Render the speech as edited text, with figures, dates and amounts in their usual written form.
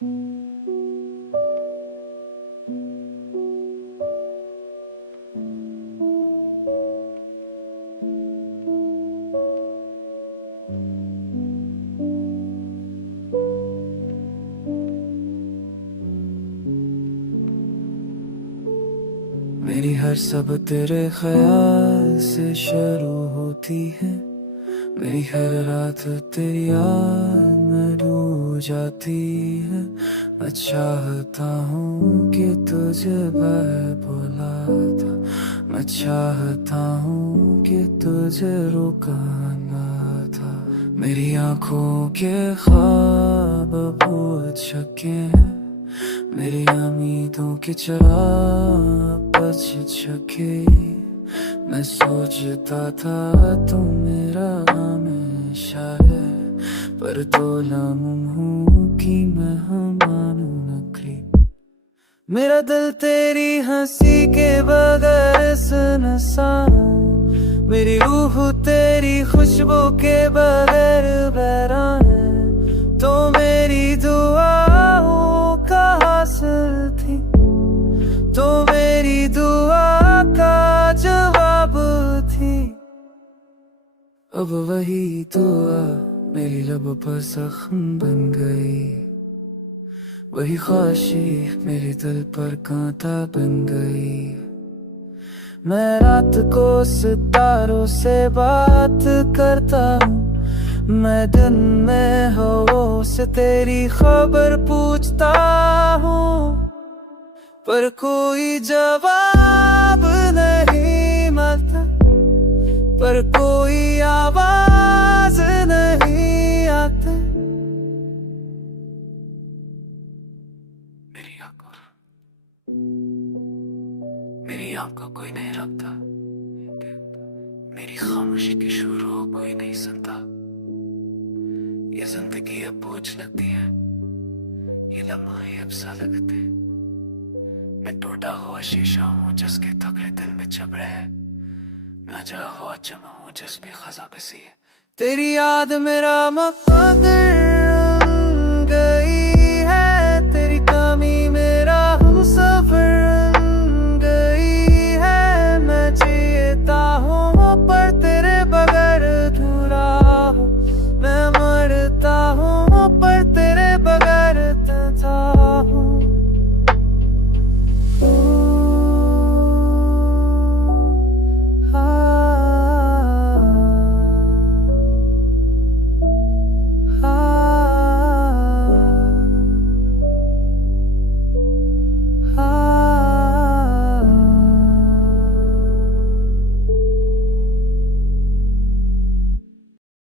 मेरी हर सब तेरे ख्याल से शुरू होती है। मेरी हर रात तेरी याद में डूब जाती है। मैं चाहता हूँ कि तुझे मैं बुलाता, मैं चाहता हूँ कि तुझे रुकाना था। मेरी आंखों के ख्वाब भूल चुके हैं, मेरी उम्मीदों के चिराग बुझ चुके। मैं सोचता था तू मेरा हमेशा है, पर तो हूँ कि मैं मानूं नकली। मेरा दिल तेरी हंसी के बगैर सुनसान, मेरी रूह तेरी खुशबू के बगैर बैरान है। तो मेरी दुआओं का हासिल थी, तो मेरी दुआ का जवाब थी। अब वही दुआ मेरी लब पर जख्म बन गई, वही ख्वाहिशी मेरे दिल पर कांटा बन गई। मैं रात को सितारों से बात करता हूँ, मैं दिन में हवाओं से तेरी खबर पूछता हूँ, पर कोई जवाब नहीं मिलता, पर कोई आवाज नहीं आती। मेरी आंखों कोई नहीं रखता, मेरी खामोशी की शुरू कोई नहीं सुनता। ये जिंदगी अब बोझ लगती है, ये लम्हे अब सा लगते। मैं टूटा हुआ शीशा हूँ जिसके टुकड़े दिल में चुभ रहे हैं, मैं जला हुआ चमन हूँ जिसमें खजा बसी है। तेरी याद मेरा मुकद्दर